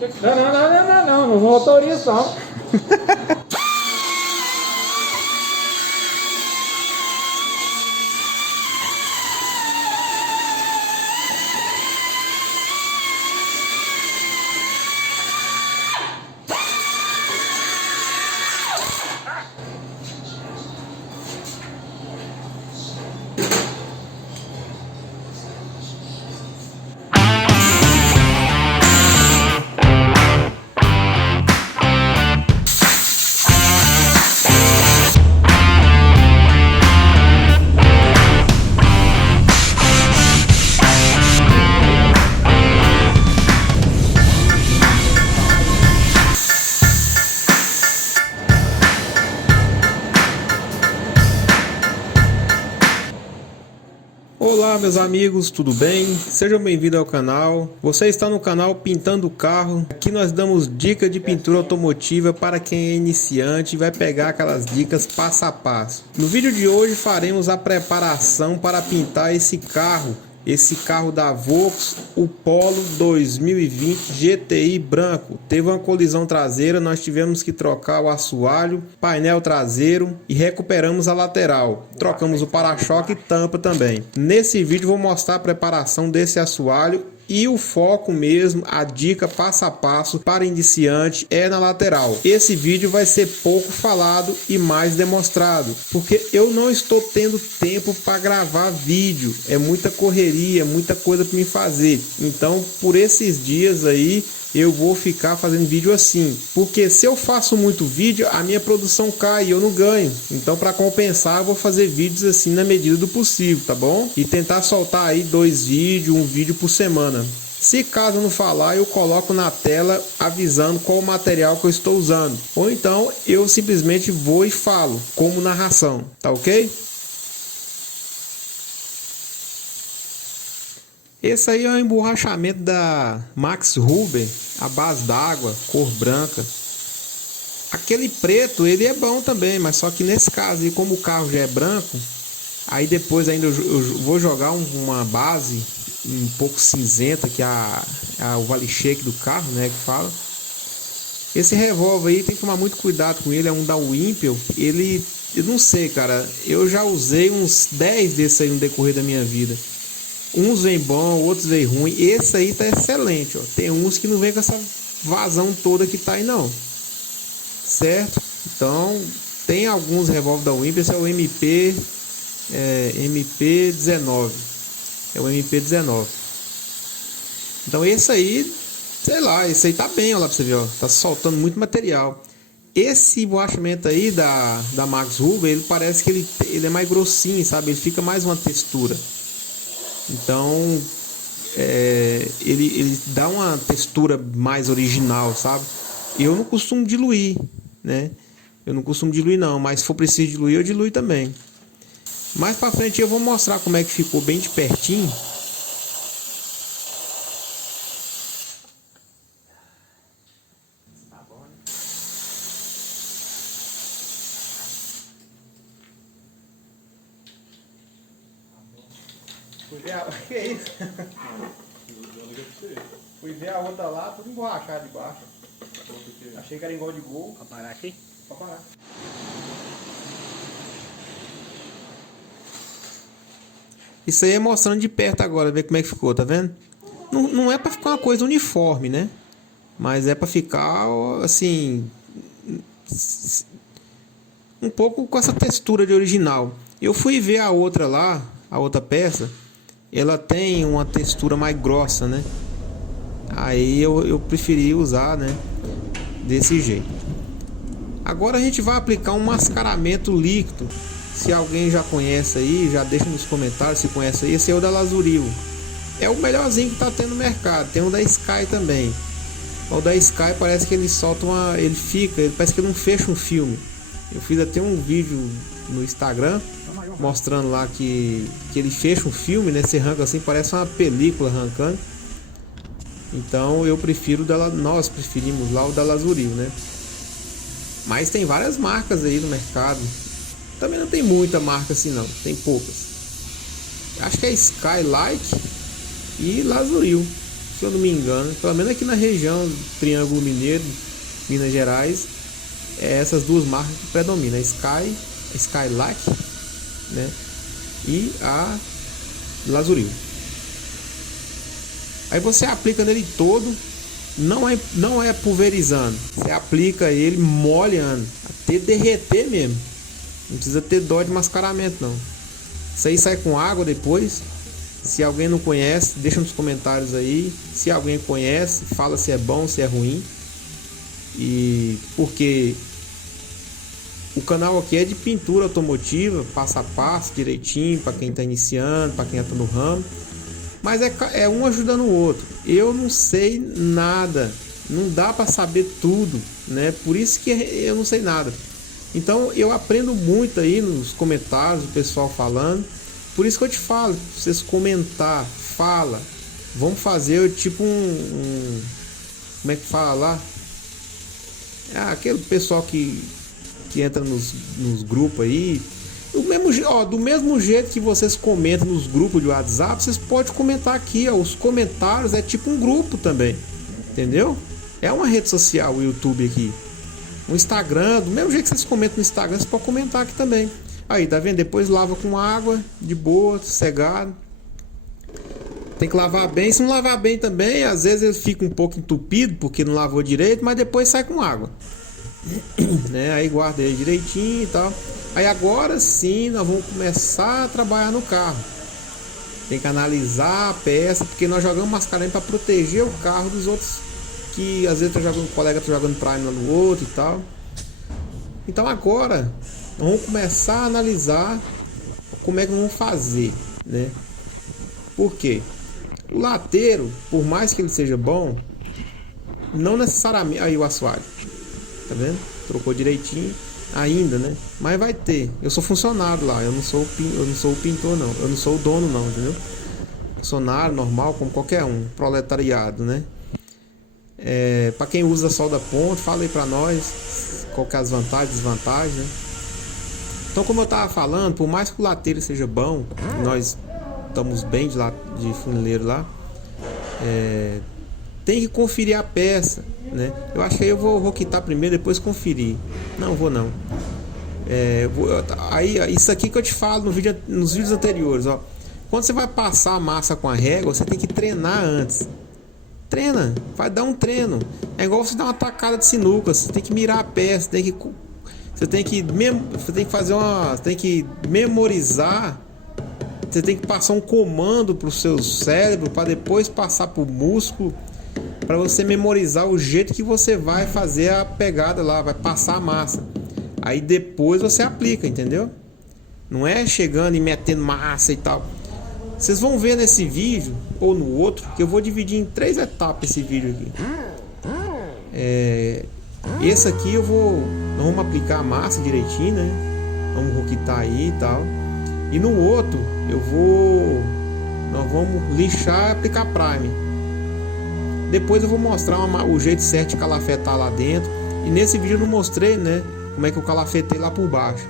Não vou autorizar não. Olá meus amigos, tudo bem? Sejam bem-vindos ao canal. Você está no canal Pintando o Carro. Aqui nós damos dicas de pintura automotiva para quem é iniciante e vai pegar aquelas dicas passo a passo. No vídeo de hoje faremos a preparação para pintar esse carro da Volks, o Polo 2020 GTI branco. Teve uma colisão traseira, nós tivemos que trocar o assoalho, painel traseiro e recuperamos a lateral. Trocamos o para-choque e tampa também. Nesse vídeo vou mostrar a preparação desse assoalho e o foco mesmo, a dica passo a passo para iniciante é na lateral. Esse vídeo vai ser pouco falado e mais demonstrado, porque eu não estou tendo tempo para gravar vídeo, é muita correria, muita coisa para me fazer. Então por esses dias aí eu vou ficar fazendo vídeo assim, porque se eu faço muito vídeo, a minha produção cai e eu não ganho. Então para compensar eu vou fazer vídeos assim na medida do possível, tá bom? E tentar soltar aí 2 vídeos, 1 vídeo por semana. Se caso não falar, eu coloco na tela avisando qual o material que eu estou usando. Ou então eu simplesmente vou e falo como narração, tá ok? Esse aí é o emborrachamento da Max Ruber, a base d'água, cor branca. Aquele preto, ele é bom também, mas só que nesse caso aí, como o carro já é branco, aí depois ainda eu vou jogar uma base um pouco cinzenta, que é o vale shake do carro, né, que fala. Esse revólver aí tem que tomar muito cuidado com ele, é um da Wimpel. Ele, eu não sei, cara, eu já usei uns 10 desses aí no decorrer da minha vida. Uns vem bom, outros vem ruim. Esse aí tá excelente, ó. Tem uns que não vem com essa vazão toda que tá aí não, certo? Então tem alguns revólver da Wimpel. Esse é o MP19, é o MP19. Então esse aí, sei lá, esse aí tá bem, olha lá pra você ver, ó. Tá soltando muito material. Esse emborrachamento aí da Max Ruber, ele parece que ele é mais grossinho, sabe? Ele fica mais uma textura. Então ele dá uma textura mais original, sabe? Eu não costumo diluir, né? Eu não costumo diluir não, mas se for preciso diluir, eu diluo também. Mais pra frente eu vou mostrar como é que ficou bem de pertinho. Que é isso? Fui ver a outra lá, tudo emborrachado de baixo. Achei que era igual de gol. Pra parar aqui? Pra parar. Isso aí é mostrando de perto agora, ver como é que ficou, tá vendo? Não é pra ficar uma coisa uniforme, né? Mas é pra ficar, assim, um pouco com essa textura de original. Eu fui ver a outra lá, a outra peça. Ela tem uma textura mais grossa, né? Aí eu preferi usar, né, desse jeito. Agora a gente vai aplicar um mascaramento líquido. Se alguém já conhece aí, já deixa nos comentários se conhece aí. Esse é o da Lazuril. É o melhorzinho que tá tendo no mercado. Tem o da Sky também. O da Sky parece que ele solta ele parece que ele não fecha um filme. Eu fiz até um vídeo no Instagram mostrando lá que ele fecha um filme, né? Você arranca assim, parece uma película arrancando. Então nós preferimos lá o da Lazuril, né? Mas tem várias marcas aí no mercado. Também não tem muita marca assim não, tem poucas. Acho que é Skylight e Lazuril. se eu não me engano, pelo menos aqui na região Triângulo Mineiro, Minas Gerais, essas duas marcas que predominam, a Skylac, né, e a Lazuril. Aí você aplica nele todo, não é pulverizando, você aplica ele molhando, até derreter mesmo. Não precisa ter dó de mascaramento não. Isso aí sai com água depois. Se alguém não conhece, deixa nos comentários aí. Se alguém conhece, fala se é bom, se é ruim. E porque o canal aqui é de pintura automotiva, passo a passo, direitinho, para quem está iniciando, para quem está no ramo. Mas é um ajudando o outro. Eu não sei nada, não dá para saber tudo, né? Por isso que eu não sei nada. Então eu aprendo muito aí nos comentários, o pessoal falando. Por isso que eu te falo, vocês comentar, fala. Vamos fazer tipo como é que fala lá? Aquele pessoal que entra nos grupos aí. Do mesmo jeito que vocês comentam nos grupos de WhatsApp, vocês podem comentar aqui, ó. Os comentários é tipo um grupo também, entendeu? É uma rede social o YouTube aqui. O Instagram, do mesmo jeito que vocês comentam no Instagram, vocês podem comentar aqui também. Aí, tá vendo? Depois lava com água, de boa, sossegado. Tem que lavar bem. Se não lavar bem também, às vezes ele fica um pouco entupido, porque não lavou direito, mas depois sai com água. Né? Aí guarda ele direitinho e tal. Aí agora sim nós vamos começar a trabalhar no carro. Tem que analisar a peça, porque nós jogamos mascaramento para proteger o carro dos outros, que às vezes o colega tá jogando prime lá no outro e tal. Então agora nós vamos começar a analisar como é que nós vamos fazer, né? Por quê? O lateiro, por mais que ele seja bom, não necessariamente... Aí o assoalho, tá vendo? Trocou direitinho ainda, né? Mas vai ter. Eu sou funcionário lá, eu não sou o pintor não, eu não sou o dono não, entendeu? Funcionário normal como qualquer um, proletariado, né? Para quem usa solda ponto, fala aí para nós qual que é as vantagens e desvantagens, né? Então, como eu tava falando, por mais que o lateiro seja bom, nós estamos bem de funileiro lá, tem que conferir a peça, né? Eu acho que aí eu vou quitar primeiro, depois conferir. Não vou não. Aí isso aqui que eu te falo nos vídeos anteriores, ó. Quando você vai passar a massa com a régua, você tem que treinar antes. Treina, vai dar um treino. É igual você dar uma tacada de sinuca, você tem que mirar a peça, você tem que memorizar. Você tem que passar um comando para o seu cérebro para depois passar para o músculo, para você memorizar o jeito que você vai fazer a pegada lá, vai passar a massa. Aí depois você aplica, entendeu? Não é chegando e metendo massa e tal. Vocês vão ver nesse vídeo ou no outro que eu vou dividir em 3 etapas esse vídeo aqui. Esse aqui nós vamos aplicar a massa direitinho, né? Vamos roquitar aí e tal. E no outro nós vamos lixar e aplicar prime. Depois eu vou mostrar o jeito certo de calafetar lá dentro. E nesse vídeo eu não mostrei, né, como é que eu calafetei lá por baixo.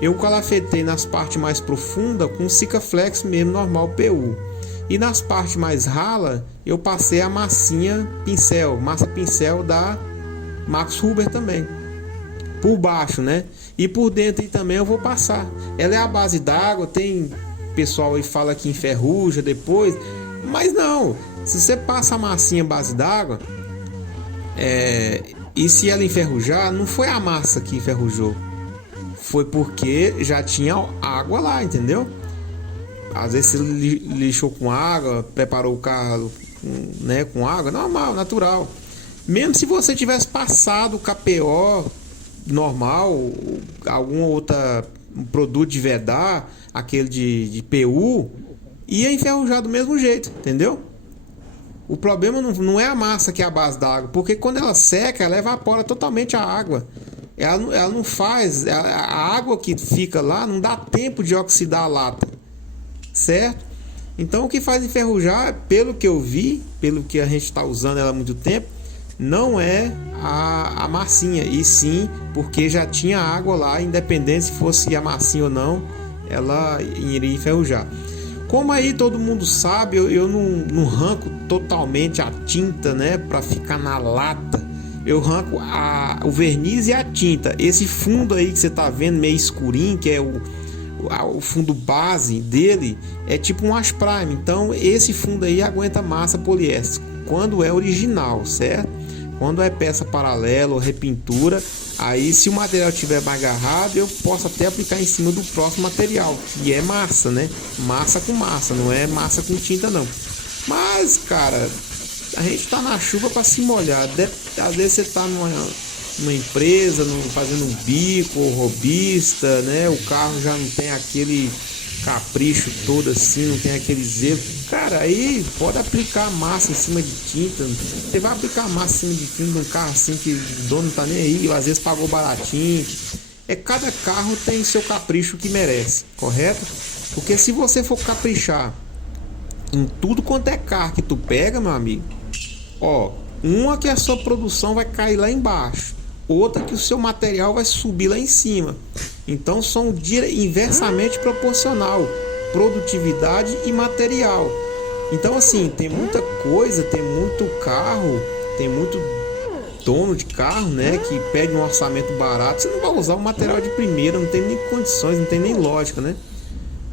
Eu calafetei nas partes mais profundas com Sikaflex mesmo, normal PU. E nas partes mais ralas eu passei a massa pincel da Max Huber também. Por baixo, né? E por dentro aí também eu vou passar. Ela é a base d'água, tem pessoal aí fala que enferruja depois, mas não. Se você passa a massinha base d'água, e se ela enferrujar, não foi a massa que enferrujou, foi porque já tinha água lá, entendeu? Às vezes você lixou com água, preparou o carro, né, com água, normal, natural. Mesmo se você tivesse passado o KPO normal, algum outro produto de vedar, aquele de PU, ia enferrujar do mesmo jeito, entendeu? O problema não é a massa que é a base d'água, porque quando ela seca, ela evapora totalmente a água. Ela não faz, a água que fica lá não dá tempo de oxidar a lata, certo? Então o que faz enferrujar, pelo que eu vi, pelo que a gente está usando ela há muito tempo, não é a massinha, e sim porque já tinha água lá, independente se fosse a massinha ou não, ela iria enferrujar. Como aí todo mundo sabe, eu não arranco totalmente a tinta, né, para ficar na lata. Eu arranco o verniz e a tinta. Esse fundo aí que você tá vendo meio escurinho, que é o fundo base dele, é tipo um Wash Prime. Então esse fundo aí aguenta massa poliéster quando é original, certo? Quando é peça paralela ou repintura, aí se o material estiver mais agarrado, eu posso até aplicar em cima do próximo material, que é massa, né? Massa com massa, não é massa com tinta não. Mas, cara, a gente tá na chuva para se molhar. Às vezes você tá numa empresa, fazendo um bico ou robista, né? O carro já não tem aquele capricho todo assim, não tem aquele zelo. Cara, aí pode aplicar massa em cima de tinta. Você vai aplicar massa em cima de tinta num carro assim que o dono não tá nem aí, às vezes pagou baratinho. Cada carro tem seu capricho que merece, correto? Porque se você for caprichar em tudo quanto é carro que tu pega, meu amigo, ó, uma que a sua produção vai cair lá embaixo, outra que o seu material vai subir lá em cima. Então são inversamente proporcional, produtividade e material. Então assim, tem muita coisa, tem muito carro, tem muito dono de carro, né, que pede um orçamento barato. Você não vai usar um material de primeira, não tem nem condições, não tem nem lógica, né?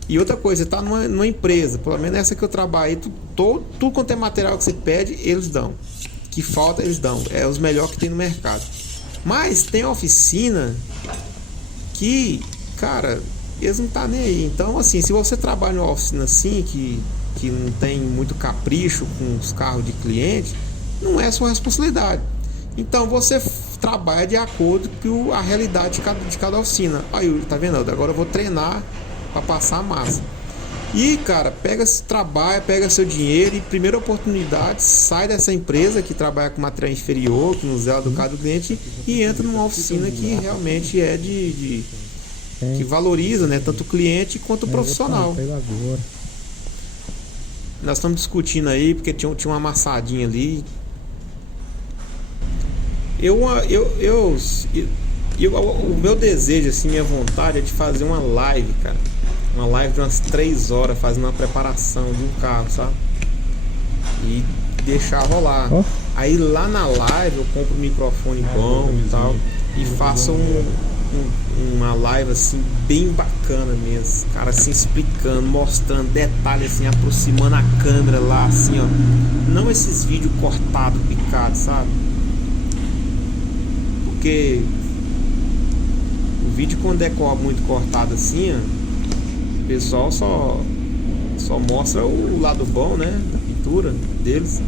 E outra coisa, você tá numa empresa, pelo menos essa que eu trabalhei, tudo quanto é material que você pede, eles dão. Que falta, eles dão. É os melhores que tem no mercado. Mas tem oficina que, cara, eles não tá nem aí. Então, assim, se você trabalha numa oficina assim, que não tem muito capricho com os carros de cliente, não é sua responsabilidade. Então, você trabalha de acordo com a realidade de cada oficina. Aí, tá vendo? Agora eu vou treinar para passar a massa. E, cara, trabalha, pega seu dinheiro e, primeira oportunidade, sai dessa empresa que trabalha com material inferior, que não zela do carro do cliente, e entra numa oficina que realmente é que valoriza, né, tanto o cliente quanto o profissional. Nós estamos discutindo aí porque tinha uma amassadinha ali. O meu desejo, assim, minha vontade é de fazer uma live, cara. Uma live de umas 3 horas fazendo uma preparação de um carro, sabe? E deixar rolar. Aí lá na live eu compro um microfone bom e tal, e faço uma live assim bem bacana mesmo, cara, assim explicando, mostrando detalhes, assim, aproximando a câmera lá, assim, ó. Não esses vídeos cortados, picados, sabe? Porque o vídeo quando é muito cortado assim, ó, o pessoal só mostra o lado bom, né, da pintura deles.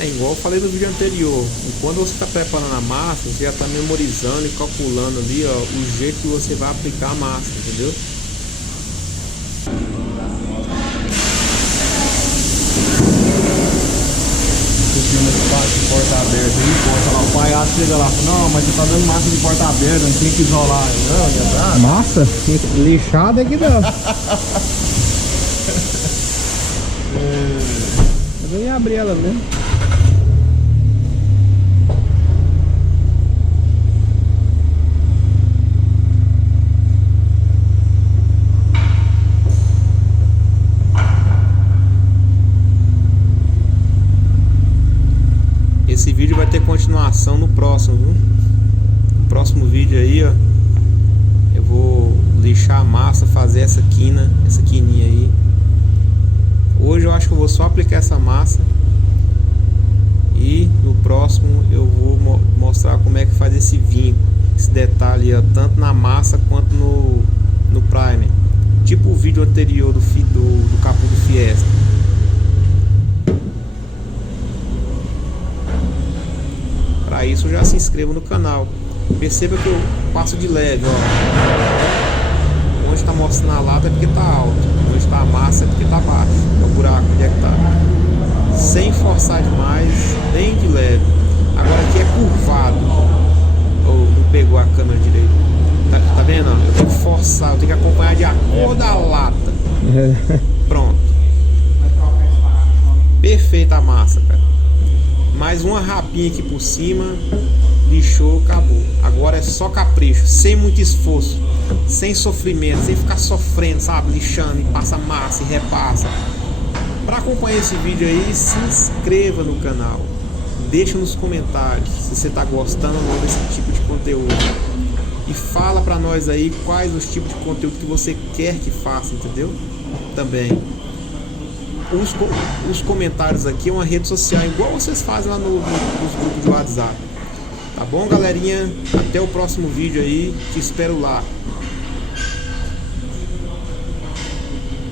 É igual eu falei no vídeo anterior, quando você está preparando a massa, você já está memorizando e calculando ali, ó, o jeito que você vai aplicar a massa, entendeu? De porta aberta aí, porta lá, o pai chega lá, não, mas você tá dando massa de porta aberta, não tem que isolar, não, massa? Lixada é que dá. Eu ia abrir ela mesmo. Esse vídeo vai ter continuação no próximo, viu? No próximo vídeo aí, ó, eu vou lixar a massa, fazer essa quininha aí. Hoje eu acho que eu vou só aplicar essa massa. E no próximo eu vou mostrar como é que faz esse vinco, esse detalhe, ó, tanto na massa quanto no primer. tipo o vídeo anterior do capô do Fiesta. Para isso já se inscreva no canal. Perceba que eu passo de leve, ó. Onde está mostrando a lata é porque tá alto, onde está a massa é porque tá baixo. É o buraco, onde é que tá. Sem forçar demais, nem de leve. Agora aqui é curvado. Ou não pegou a câmera direito. Tá vendo? Eu tenho que forçar, eu tenho que acompanhar de acordo da lata. Pronto. Perfeita a massa, cara. Mais uma rapinha aqui por cima. Lixou, acabou. Agora é só capricho, sem muito esforço, sem sofrimento, sem ficar sofrendo, sabe? Lixando e passa massa e repassa. Para acompanhar esse vídeo aí, se inscreva no canal. Deixa nos comentários se você tá gostando ou não desse tipo de conteúdo. E fala pra nós aí quais os tipos de conteúdo que você quer que faça, entendeu? Também. Os comentários aqui é uma rede social igual vocês fazem lá nos grupos de WhatsApp. Tá bom, galerinha? Até o próximo vídeo aí. Te espero lá.